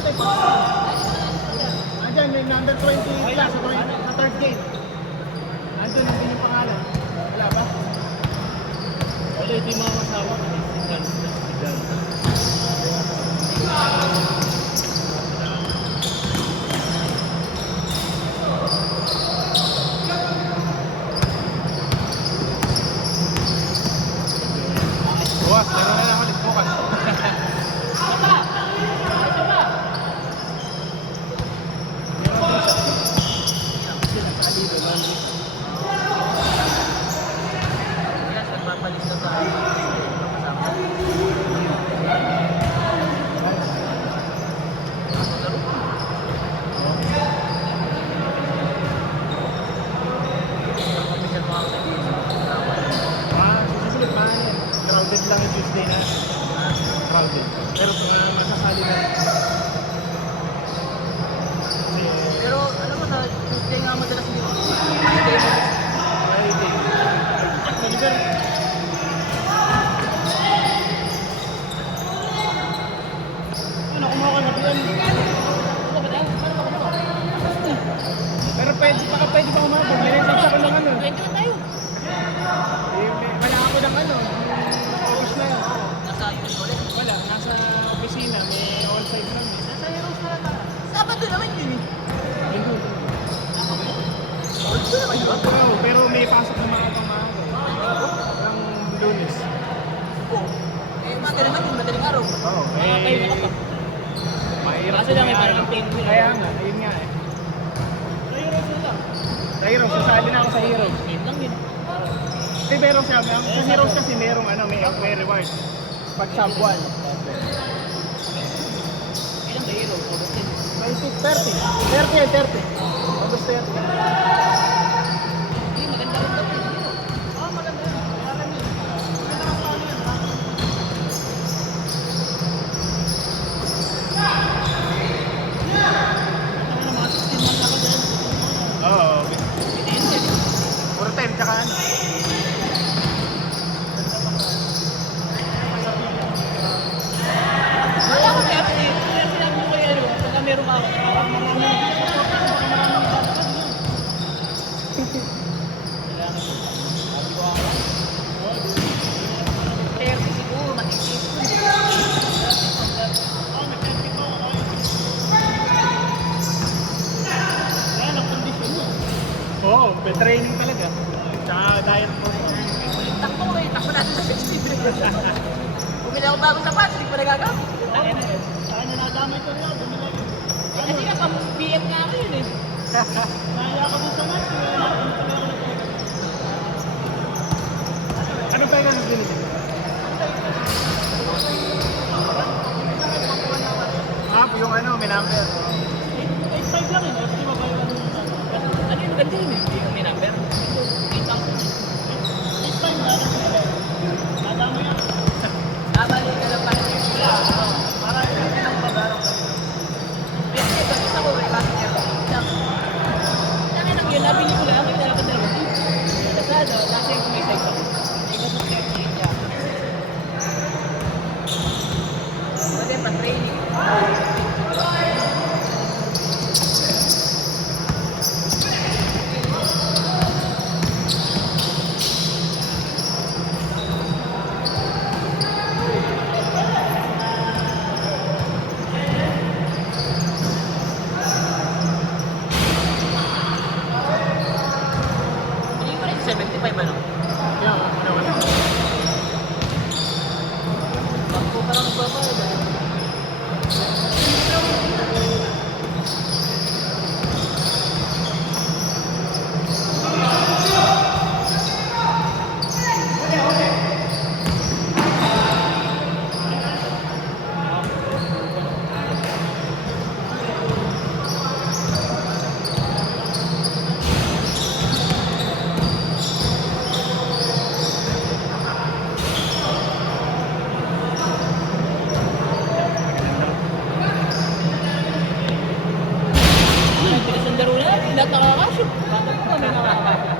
natin. Andyan, may number 20 class sa third gate. Andun din yung pangalan. Wala ba? Wala, ito yung mga kasama ko. Bukas, meron na lang ulit bukas. Susunod pa yan. Crowded lang yung Tuesday na. Crowded. Pero masasali na. Pero alam mo sa Tuesday nga madalas dito. Friday. Deliver. Ano, kumuha ka na doon? Pero pwede pa umabot. May message ako ng ano. Pwede na tayo. Wala ako ng ano. Focus na yun. Nasa atin ulit. Wala, nasa opisina. May on-site lang. Nasa Heroes na lang. Sabado naman yun eh. Linggo. Sabado naman yun. Pero may pasok na mga pamahaga. Ang Lunes. Oo. Eh, magaling naman yung madaling araw. Oo. Makakayo na ka pa. Mahirap. Kasi lang may parang penguin. Kaya nga, ayun nga eh. Sa Heroes, sasali na ako sa Heroes. Yun lang yun. Kasi meron siya, sa Heroes kasi merong ano, may reward. Pag sub 1. Ilang ba Heroes? August 10. May 30. 30. August 30. Hindi, maganda rin daw yun. Maganda yun. Kaya yun. Ano mga 16 months ako dyan. Oo. Itiinsin. Puro time, tsaka ano. Wala ko kaya sinabi ko kayo, pagka meron ka, marami. Pero siguro, matitip. Kaya lang, condition mo. Oo, may training talaga. Tsaka diet mo. Ulit takbo ko eh, takbo natin sa 60. Bumili ako bago sa pants, hindi ko pa nagagamit. Saan niya nadamay ko rin ako, bumili ko. Kasi nga, BM nga ako yun eh. Naya ka dun sa match. Ano pa yung binili? Yung ano, may number. 8.5 lang yun, hindi ba kayo ano yun? Ano yun, ganda yun eh, hindi yung may number. 8,000. 8.5 na lang. Nadamay ako. Nabalik ka lang pala. Para hindi lang pag-araw. Pero ito, isa ko may bakit niya. Sabi lang yun, nabili ko lang, kita lang ko dalawa. Kasado, nasa yung kumisay ko. Ikaw sa 38 niya. Pwede pa training. Hindi ko rin 75 ano? Yung, ano, ano. Bangko pa lang nagbabayad eh. Bilis ang laro natin, lahat nakakashoot. Bakit pa may nakakashoot?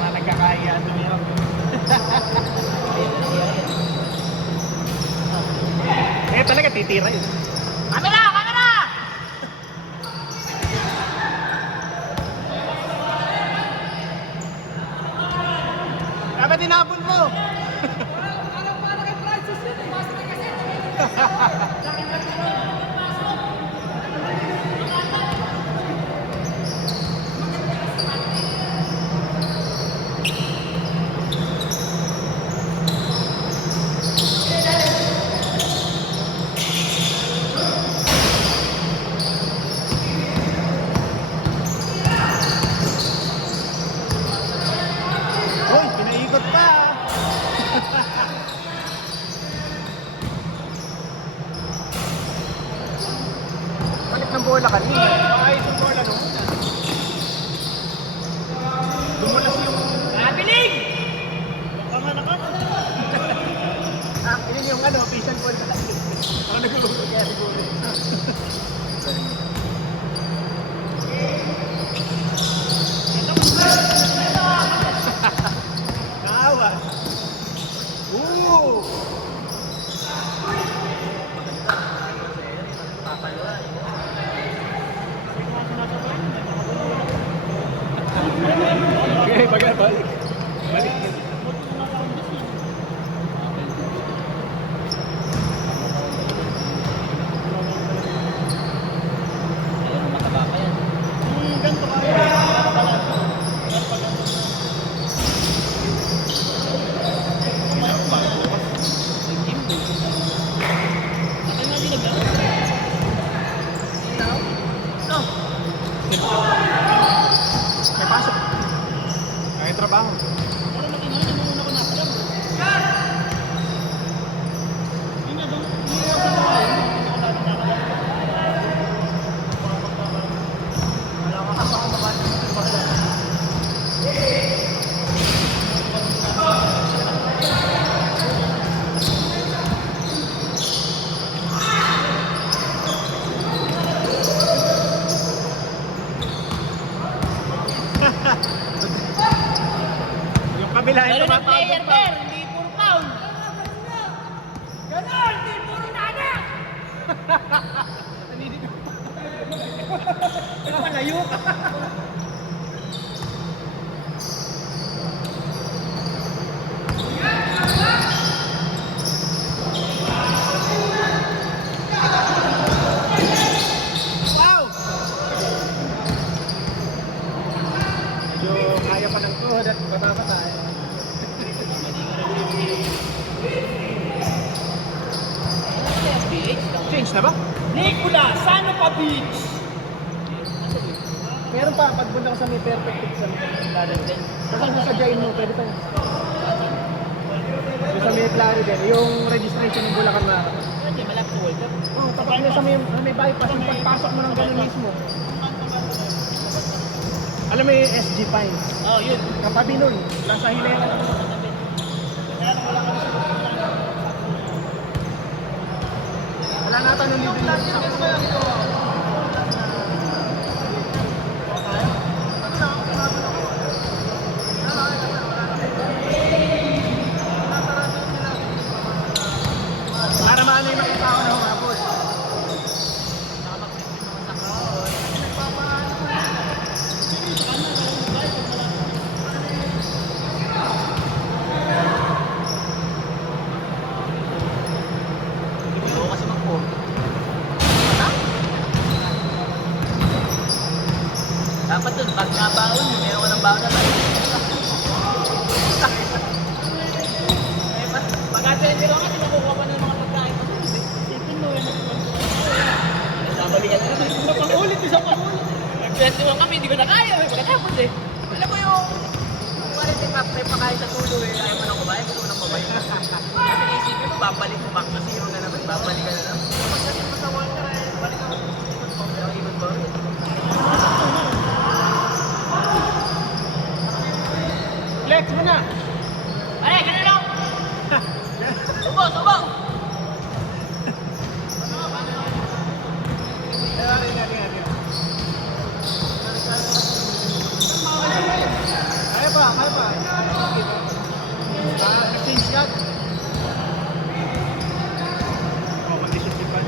Mga nagkakaya tumira. natitira yun. Camera! Camera! Dapat tinapon mo! Hoy, pinaikot pa! Balik ng bola kanina. Ayos yung bola nung una. Dumulas yung... Nabiling! Tama na ka. Yun yung ano, vision ball na lang. Ako nagulog kaya siguro. Naawa. Ooh! Okay, balik. Balik. Ayun, mataba pa yan. Ganito ka. Akin nga ginagawa. May pasok. Ay, trabaho. Pero makinay, namumuna ko na ako lang. Hindi na doon. Hindi na sa bahay. Hindi na ako nakakala. Wala ka kasama naman. Yung kabila Pero yung na tumatawag player, pa. Ber, hindi puro foul. Ganon, hindi puro nana. Nakalayo ka. Wow! Medyo kaya pa ng tuhod at bata-bata eh. Change na ba? Nicolas, Sano pa Beach? Meron pa, pagpunta ko sa may perfect fit sa Clarendon. Kasi kung sadyain mo, pwede pa yun. Yung sa may Clarendon, yung registration ng Bulacan na. Hindi, malapit sa World Cup. Oo, tapos may sa may bypass, yung pagpasok mo ng ganun mismo. Alam mo yung SG Pines? Oh, yun. Katabi nun, lang sa hilera. Wala nata nun yung para maano yung makita ko na humapos. Ayaw kasi mag-4. Dapat dun, pag nabaon mo, meron ka ng baon na tayo. Pag-atendero ka, makukuha pa ng mga pagkain mo. Isipin mo, yan ang Nabalikan na naman. isa pang ulit. Nag-21 kami, hindi ko na kaya. Pagkatapos eh. Alam mo yung... Parang may pakain sa tulo eh. Ayaw mo nang kumain, gusto mo nang kumain. Kasi isipin mo, babalik mo back to zero na naman. Babalik ka na naman. Pagdating mo sa World Cup, balik ka mo. Ikot ba ulit? Flex mo na! Pare, ganun lang! Subo, subo! Kaya pa. Exchange yan. Oh, mag-disip pa.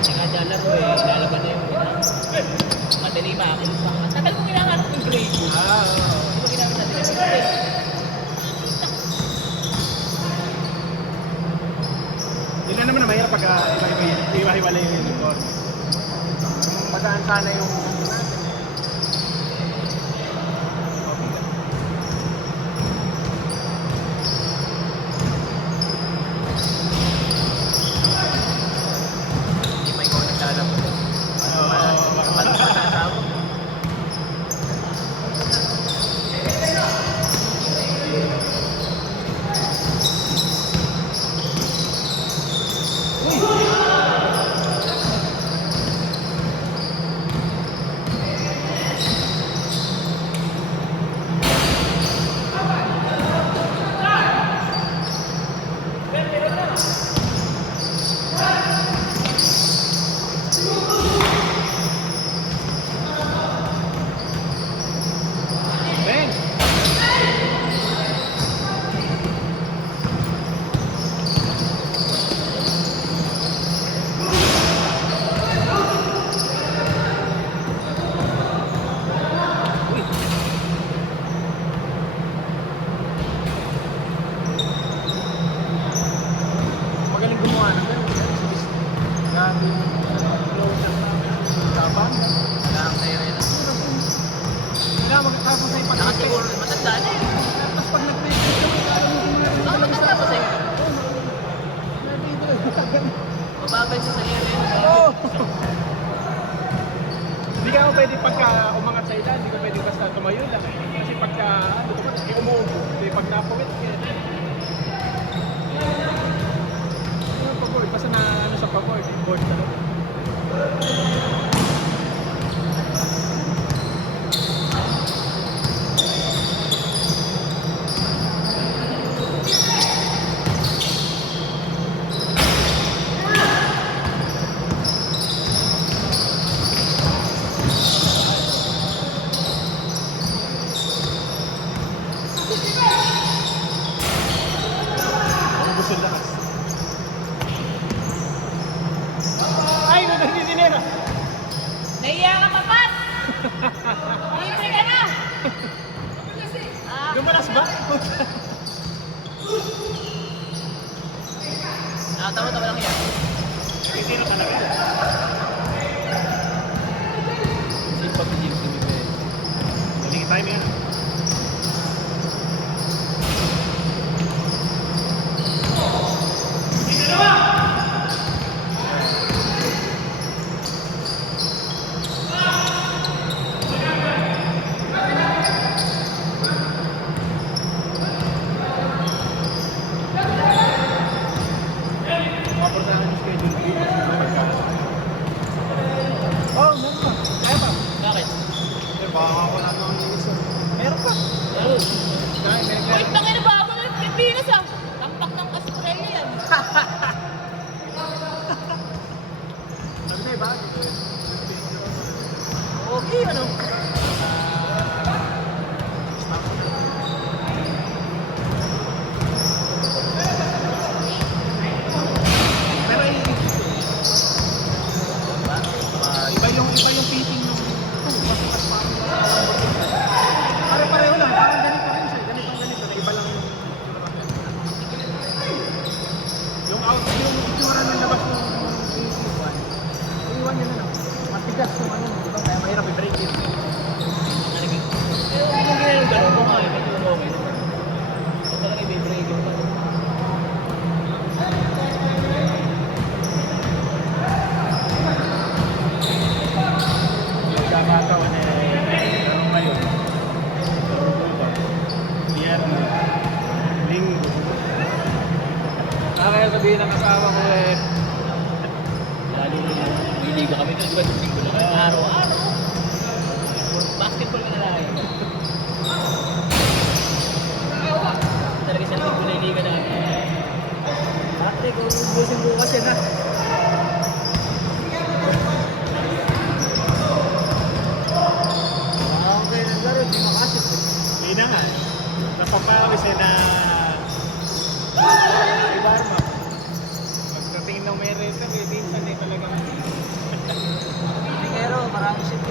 kasi nga dyan laro eh, lalaban na yung madali makakulit pa. Ang tagal ko kailangan ng grade. Ah, oo. Di ba ginamit natin yung grade? Yun na naman na mahirap pag iba-hiwalay yung uniform. Magaan sana yung Hindi pa ikaw naglalaro. Ano pa sasabog? Ben! Magaling gumawa ng ganun. Grabe yung flow ng laban. Wala kang tayo rin. Kailangan magkatapos na yung Saka pag-isip. siguro, matanda na eh. Tapos pag nag-message ka, Baka matanda pa sa'yo. Mababay sa sa'yo rin. Oo! Hindi ka mo pwede pagka umangat sa ilan, hindi ka pwede basta tumayo lang. Kasi pagka, ano ko ba, umuubo. Hindi pag napawit ka. Ano pa-board? Basta na ano sa pa-board, yung board talaga. Ang gusto lakas. Ay, nagdidinera! Naiya ka pa, Pat! Libre ka na! Gumalas ba? Tawa-tawa lang yan. Nagdidinera talaga. Sip pa James Dumibel. Galing time yan. Mapor sa akin yung schedule B. Oh, meron pa. Kaya pa. Bakit? Eh, baka wala nang isa. Meron pa. Laro. Kaya, meron Wait, tangin na bago ng Pilipinas ah. Tampak ng Australia yan. Sabi na iba? Okay, ano? Pero iba yung fitting nung mas pare-pareho lang, parang ganito rin siya, ganito na iba lang yung out, yung itsura ng labas ng AC1. Iwan niya na lang. Matigas yung ano, di ba? Kaya mahirap i-break it. Nalagay. Pero kung ginagawa gano'n, kung kaya, medyo okay naman. Ito talaga i-break yung gano'n. Nagkakataon ano ngayon? Biyernes, Linggo. Kaya sabihin ng asawa ko Lalo na may liga kami ng iba linggo naman. Araw-araw. Basketball ka na lang. Talaga siya linggo na liga namin. ate, kung ubusin bukas yan ha. Okay, naglaro, di makasip. Hindi na nga. Napapawis na ibarma. Pagdating ng may renter, minsan talagang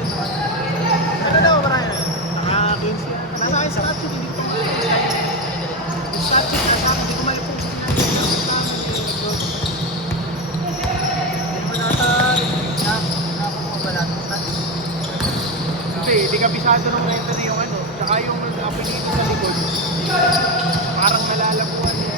naman. Ano daw marami? Naka-15 yan. Nasa akin statue, hindi ko yung statue na sa akin, hindi ko malipong sa sinabi. Hindi mo nata, nakapagpabalat mo statue. Hindi, di kabisado nung entry yung ano. Tsaka yung apelido sa likod. Parang nalalabuan yun.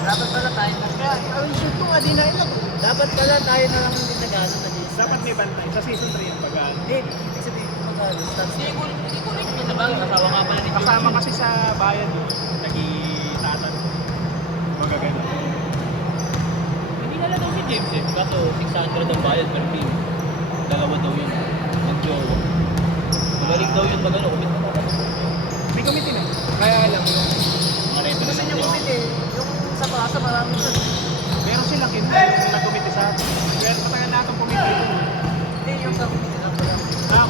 Dapat pala tayo na. Kaya, ang shoot ko nga, di na ilag. Dapat pala tayo na lang din nag-ano na dito. Dapat may bantay. Sa season 3 yung pag-ano. Hindi, ibig sabihin ko mag-ano, stats. Hindi ko rin yun na bagay. Kasawa nga pala ni Kasama kasi sa bayan yun. Nag-itatan. Magagano. Hindi na daw si James eh. Kaso 600 ang bayad per team. Dalawa daw yun. Mag-jowa. Magaling daw yun mag-ano. Kumit na dapat. May committee na. Kaya alam mo. Mga reto Kasi na yung yun. kumit yung sa Pasa, maraming doon. Meron silang hindi. Sila committee sa atin. Kaya matagal na itong committee. Hindi, yung sa kumit lang pala.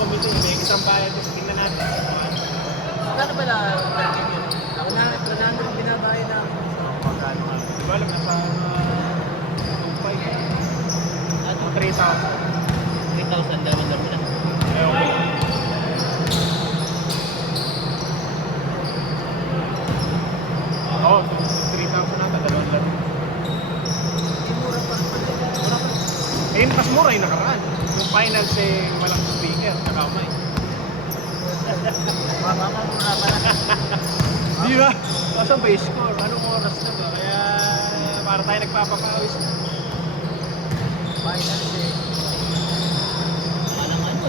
Committee. May isang bayan. Tapos tingnan natin. Magkano pala ranking yun? Ako na, wala na yung binabayad na. Magkano nga. Di ba alam na sa 2.5. At 3,000. 3,000 daw ang na. Ewan ko. Oo, 3,000 ata, dalawang laro. Hindi mura pa rin pala. Mura pa. Eh, mas mura yung nakaraan. Yung finals eh, walang speaker, nakamay. Mamamura pala. Di ba? Kaso ba yung score? Anong oras na ba? Kaya para tayo nagpapapawis. Finals eh. Walang ano.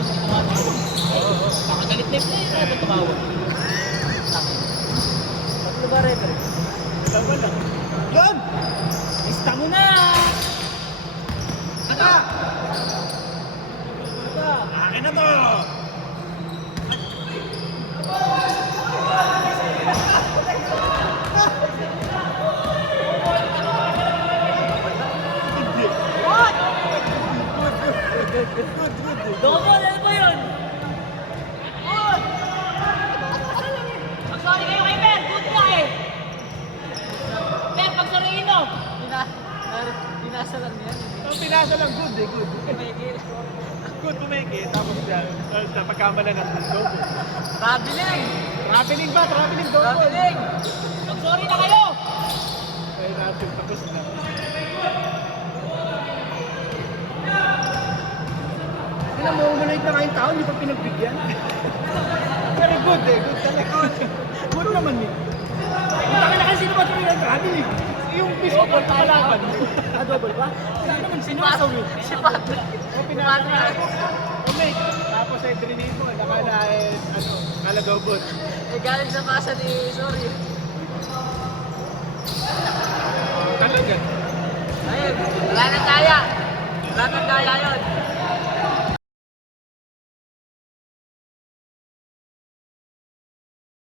Oo. Nakagalit na yung player. Ano tumawag? Tatlo ba referee? Dalawa lang. Yan! Lista mo na! Saka! Akin na to! What? Double, ano ba yun? Mag-sorry kayo kay Per, good ka eh! Per, pag-sorryin mo! Binasa lang yan. Ang pinasa lang, good eh, good. Kumigil. Good pumeke, tapos yan, napagkamala ng double. Traveling! Traveling ba? Traveling double. Traveling! Mag-sorry na kayo! Kaya natin tapos na. Kailan mo umunay na kayong tao, hindi pa pinagbigyan. Pero good eh, good talaga. Good naman eh. Ang na kasi naman yung traveling. Yung mismo pa palaban. Ah, double ba? Wala naman, sinusaw yun. Si Patrick. O pinasa na ako. Umay. Tapos ay drilling mo, nakala eh, ano, kala double. Eh, galing sa kasa ni Sorry. Talaga. Ayun, wala nang kaya. Wala nang kaya yun.